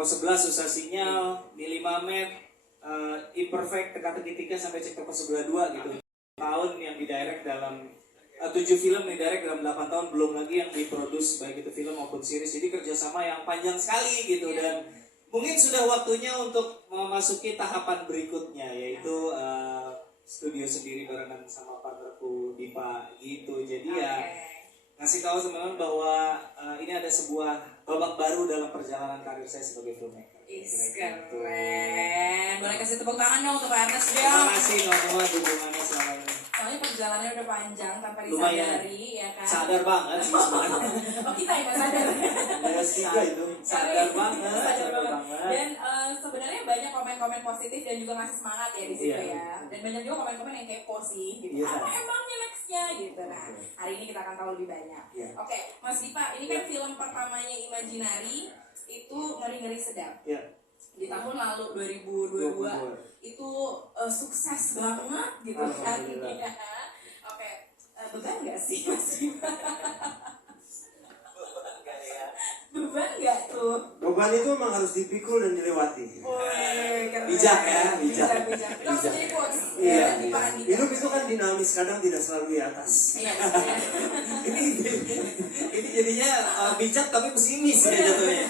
toko 11 susah sinyal, di 5 Met imperfect teka-teki 3 sampai cek toko sebelah 2 gitu. Tahun yang didirect dalam 7 film didirect dalam 8 tahun, belum lagi yang diproduce baik itu film maupun series. Jadi kerjasama yang panjang sekali gitu, dan mungkin sudah waktunya untuk memasuki tahapan berikutnya, yaitu studio sendiri barengan sama partnerku Dipa gitu. Jadi ya ngasih tahu teman-teman bahwa ini ada sebuah babak baru dalam perjalanan karir saya sebagai filmmaker. Keren. Boleh kasih tepuk tangan dong untuk Pak Ernest dong. Terima kasih teman-teman dukungannya selama ini. Soalnya perjalanannya udah panjang tanpa Lumayan. disadari, ya kan? Sadar banget sih sebenarnya. Oh, kita yang gak sadar. Ya tiga itu. Sadar banget. Sadar banget. Dan sebenarnya banyak komen-komen positif dan juga ngasih semangat ya di situ ya. Dan banyak juga komen-komen yang kepo sih gitu. Apa emangnya nextnya gitu. Nah, hari ini kita akan tahu lebih banyak. Oke, Mas Dipa, ini kan film pertamanya Imaginary itu Ngeri-Ngeri Sedap. Di tahun lalu 2022 itu sukses banget gitu kan. Oke, beban nggak sih Mas Dipa? Beban nggak tuh? Beban itu memang harus dipikul dan dilewati. Bijak ya, bijak. Itu harus jadi quotes. Iya. Hidup itu kan dinamis, kadang tidak selalu di atas. Iya. Ini jadinya bijak tapi pesimis ya jatuhnya.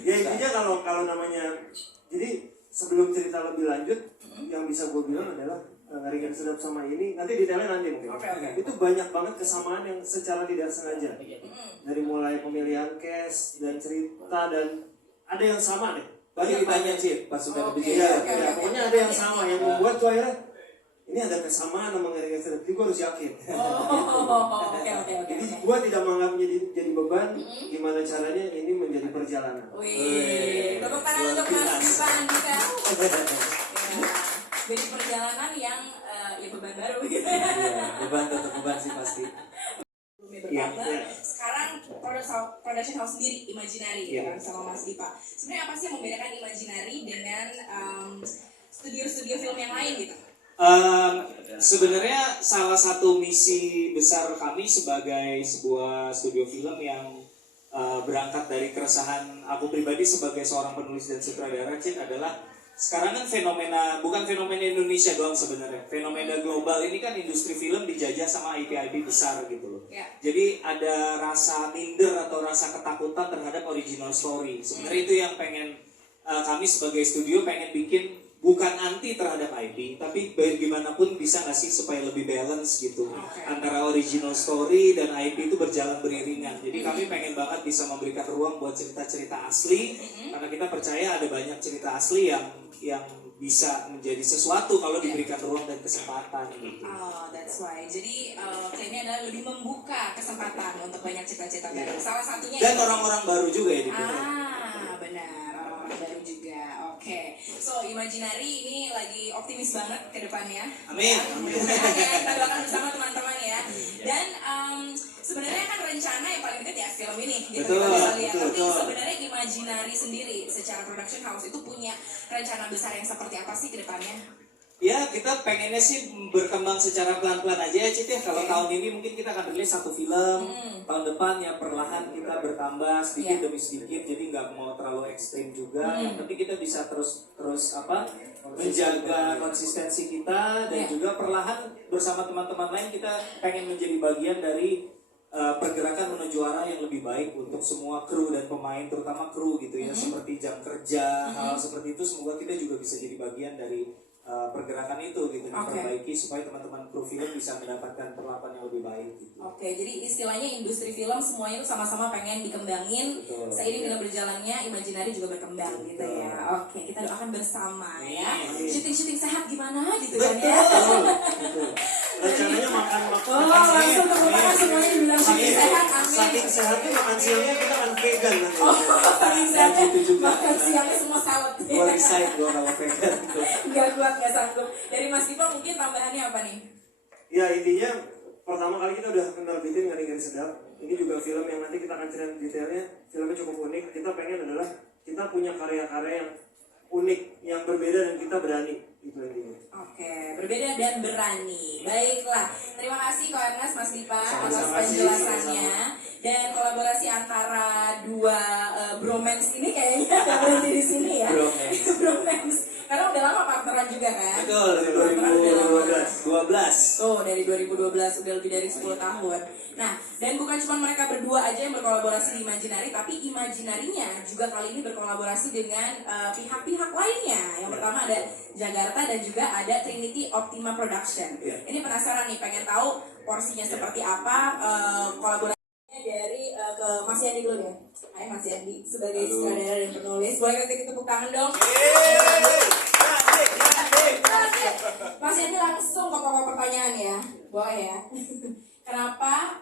Ya intinya kalau namanya, jadi sebelum cerita lebih lanjut, yang bisa gue bilang adalah Ngeri-Ngeri Sedap sama ini, nanti detailnya nanti mungkin. Itu banyak banget kesamaan yang secara tidak sengaja. Dari mulai pemilihan cast dan cerita, dan ada yang sama deh. Banyak ditanya Cip pas sudah lebih Pokoknya ada yang sama yang membuat tuh akhirnya ini ada kesamaan sama Ngeri-Ngeri Sedap. Jadi gue harus yakin. Jadi gue tidak menganggapnya jadi beban. Gimana caranya ini menjadi perjalanan. Wih, tepuk tangan untuk Mas Dipa Andika. Jadi perjalanan yang ya beban baru gitu. Beban tetap beban sih pasti. Sekarang production house sendiri Imaginary kan sama Mas Dipa. Sebenarnya apa sih yang membedakan Imaginary dengan studio-studio film yang lain gitu? Sebenarnya salah satu misi besar kami sebagai sebuah studio film yang berangkat dari keresahan aku pribadi sebagai seorang penulis dan sutradara, Cid, adalah sekarang kan bukan fenomena Indonesia doang sebenarnya, fenomena global ini kan industri film dijajah sama IP-IP besar gitu loh. Jadi ada rasa minder atau rasa ketakutan terhadap original story. Sebenarnya itu yang pengen kami sebagai studio pengen bikin, bukan anti terhadap IP, tapi bagaimanapun bisa nggak sih supaya lebih balance gitu antara original story dan IP itu berjalan beriringan. Jadi kami pengen banget bisa memberikan ruang buat cerita-cerita asli, karena kita percaya ada banyak cerita asli yang bisa menjadi sesuatu kalau diberikan ruang dan kesempatan gitu. Oh, that's why. Jadi kayaknya adalah lebih membuka kesempatan untuk banyak cerita-cerita baru. Salah satunya dan orang-orang baru juga ya di benar, orang-orang baru juga. Oke. So, Imaginary ini lagi optimis banget ke depannya. Amin. Mudah-mudahan ya, kita doakan bersama teman-teman ya. Dan sebenarnya kan rencana yang paling dekat ya film ini gitu kita bisa lihat. Tapi sebenarnya Imaginary sendiri secara production house itu punya rencana besar yang seperti apa sih ke depannya? Ya, kita pengennya sih berkembang secara pelan-pelan aja ya, Cid ya. Kalau tahun ini mungkin kita akan rilis 1 film, tahun depan ya perlahan kita bertambah sedikit demi sedikit, jadi nggak mau terlalu ekstrim juga. Yang penting kita bisa terus menjaga konsistensi kita, dan juga perlahan bersama teman-teman lain kita pengen menjadi bagian dari pergerakan menuju arah yang lebih baik untuk semua kru dan pemain, terutama kru gitu ya, seperti jam kerja, hal seperti itu. Semoga kita juga bisa jadi bagian dari pergerakan itu gitu, diperbaiki supaya teman-teman kru film bisa mendapatkan perlakuan yang lebih baik gitu. Jadi istilahnya industri film semuanya itu sama-sama pengen dikembangin. Seiring dengan berjalannya Imaginary juga berkembang gitu ya. Kita doakan bersama ya. Syuting sehat gimana gitu kan ya. Rencananya makan langsung tepuk tangan semuanya dibilang syuting sehat. Amin. saking sehatnya makan siangnya kita kan vegan nanti. Saking sehatnya makan siangnya semua salad. Gue resign gue kalau vegan. Gak kuat, gak sanggup. Dari Mas Dipa mungkin tambahannya apa nih? Ya intinya pertama kali kita udah menerbitin Ngeri-Ngeri Sedap. Ini juga film yang nanti kita akan cerita detailnya. Filmnya cukup unik. Kita pengen adalah kita punya karya-karya yang unik, yang berbeda, dan kita berani. Itu intinya. Berbeda dan berani. Baiklah, terima kasih Ko Ernest, Mas Dipa atas penjelasannya. Dan kolaborasi antara dua bromance ini kayaknya nggak berhenti di sini ya. Bromance. Karena udah lama partneran juga kan? Betul, dari 2012. Oh, dari 2012, udah lebih dari 10 tahun. Nah, dan bukan cuma mereka berdua aja yang berkolaborasi di Imaginary, tapi Imaginary-nya juga kali ini berkolaborasi dengan pihak-pihak lainnya. Yang pertama ada Jakarta dan juga ada Trinity Optima Production. Ini penasaran nih, pengen tahu porsinya seperti apa, kolaborasinya dari ke Mas Yandi dulu ya. Hai Mas Yandi, sebagai sutradara dan penulis, boleh kasih tepuk tangan dong? Mas Yandi langsung ke pokok pertanyaan ya, boleh ya. Kenapa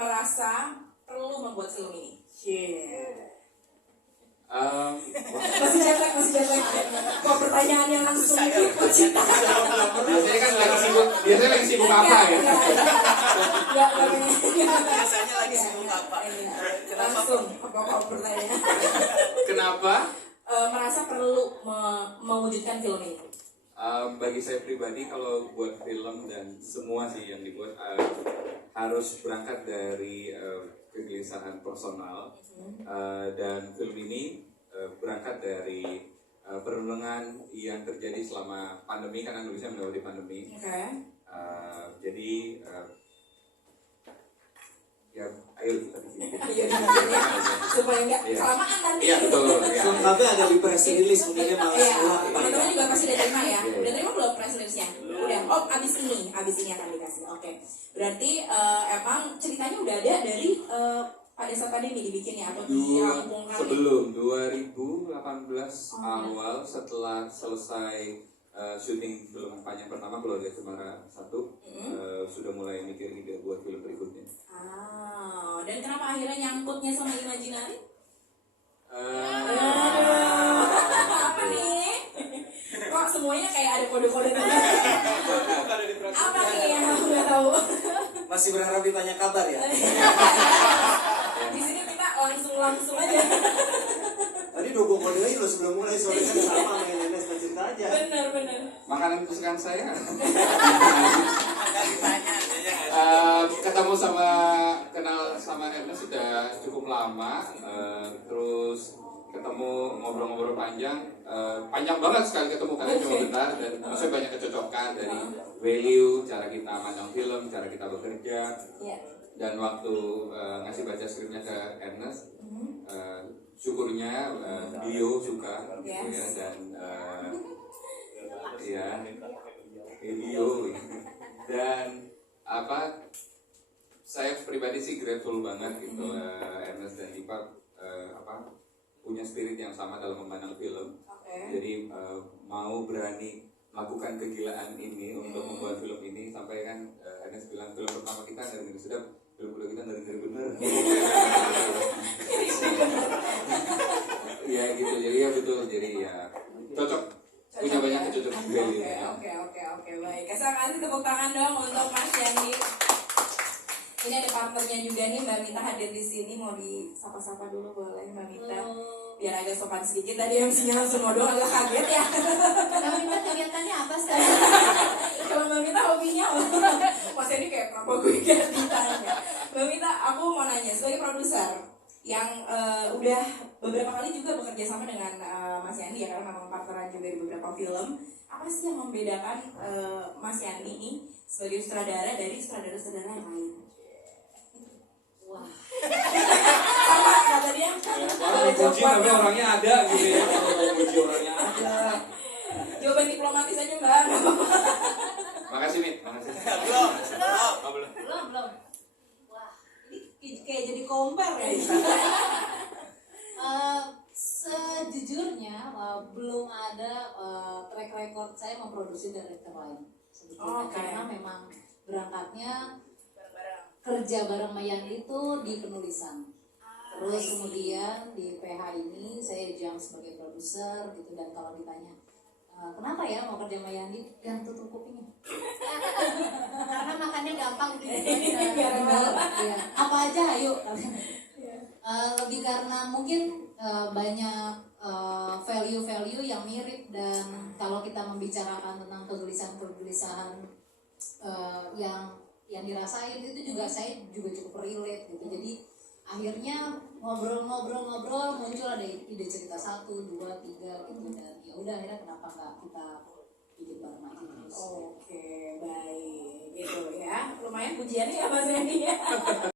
merasa perlu membuat film ini? Masih jet lag. Kok pertanyaan yang langsung itu? Biasanya lagi sibuk apa ya? Biasanya lagi sibuk apa? Langsung ke pokok pertanyaan. Kenapa? Merasa perlu mewujudkan film ini. Bagi saya pribadi kalau buat film dan semua sih yang dibuat harus berangkat dari kegelisahan personal dan film ini berangkat dari perenungan yang terjadi selama pandemi karena Indonesia melewati pandemi. Jadi ya ayo kita di sini. Supaya nggak kelamaan nanti. Iya betul. Tapi ada di press release mungkin malah semua. Teman-teman juga pasti udah terima ya. Udah terima belum press release-nya? Udah. Oh, abis ini akan dikasih. Oke. Berarti emang ceritanya udah ada dari pada saat pandemi dibikinnya atau dirampungkan? Sebelum 2018 awal setelah selesai syuting film panjang pertama Keluarga Cemara 1 sudah mulai mikir ide buat film berikutnya. Dan kenapa akhirnya nyangkutnya sama Imaginary? Apa nih? Kok semuanya kayak ada kode-kode tadi? Apa nih yang aku nggak tahu? Masih berharap ditanya kabar ya? Di sini kita langsung aja. Tadi udah gue kode aja lo sebelum mulai soalnya kan sama dengan Enes cerita aja. Bener. Makanan kesukaan saya. Kenal sama Ernest sudah cukup lama, terus ketemu ngobrol-ngobrol panjang banget sekali ketemu karena cuma bentar dan maksudnya banyak kecocokan dari value, cara kita mandang film, cara kita bekerja. Dan waktu ngasih baca skripnya ke Ernest, syukurnya beliau suka gitu ya, dan video dan saya pribadi sih grateful banget gitu. Ernest dan Dipa punya spirit yang sama dalam memandang film. Jadi mau berani melakukan kegilaan ini untuk membuat film ini, sampai kan Ernest bilang film pertama kita ngeri-ngeri sedap, film kedua kita ngeri-ngeri bener. Ya gitu, jadi ya betul, jadi ya cocok, punya banyak kecocokan juga gitu. Oke, baik. Kasih tepuk tangan dong untuk Mas Yandi. Ini ada partnernya juga nih, Mbak Mita hadir di sini. Mau disapa-sapa dulu boleh Mbak Mita? Biar agak sopan sedikit, tadi MC-nya langsung nodong, agak kaget ya. Mbak Mita kegiatannya apa sekarang? Kalau Mbak Mita hobinya Mas Yandi kayak kenapa gue gak ditanya. Mbak Mita, aku mau nanya, sebagai produser yang udah beberapa kali juga bekerja sama dengan Mas Yandi ya, karena memang partneran juga di beberapa film. Apa sih yang membedakan Mas Yandi ini sebagai sutradara dari sutradara-sutradara yang lain? Wah, Sama kata dia. Kalau puji tapi orangnya ada gitu ya. Kalau puji orangnya ada. Jawaban diplomatis aja Mbak. Makasih Mit, makasih. belum. Wah, Ini kayak jadi kompar ya. sejujurnya belum ada track record saya memproduksi director lain sebetulnya. Karena memang berangkatnya kerja bareng Mayan itu di penulisan. Terus kemudian di PH ini saya jam sebagai produser gitu, dan kalau ditanya kenapa ya mau kerja sama Yandi, dan tutup kupingnya. Karena makannya gampang gitu. Ya, apa aja ayo. Lebih karena mungkin banyak value-value yang mirip, dan kalau kita membicarakan tentang kegelisahan-kegelisahan yang dirasain itu juga saya juga cukup relate gitu. Jadi akhirnya ngobrol muncul ada ide cerita 1, 2, 3 gitu, dan ya udah akhirnya kenapa nggak kita bikin bareng aja terus. Oke, baik gitu ya, lumayan pujiannya ya Mas Randy ya.